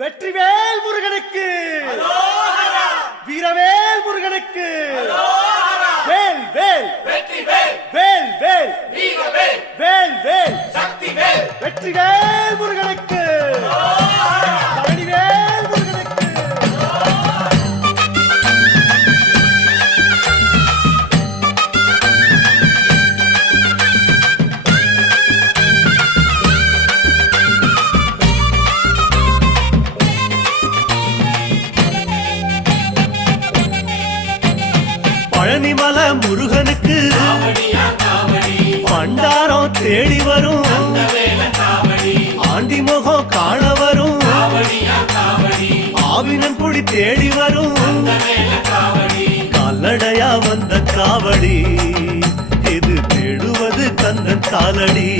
வெற்றிவேல் முருகனுக்கு, வீரவேல் முருகனுக்கு, வேல் வேல் வேல் வேல் வேல் வேல் வெற்றிவேல் முருகனுக்கு, பழனிவேல் முருகனுக்கு. பழனிமல முருகனுக்கு பண்டாரம் தேடி வரும், ஆண்டி முகம் காண வரும், ஆவினன் குடி தேடி வரும், கால்நடையா வந்த காவடி இது தேடுவது கந்தன் காலடி.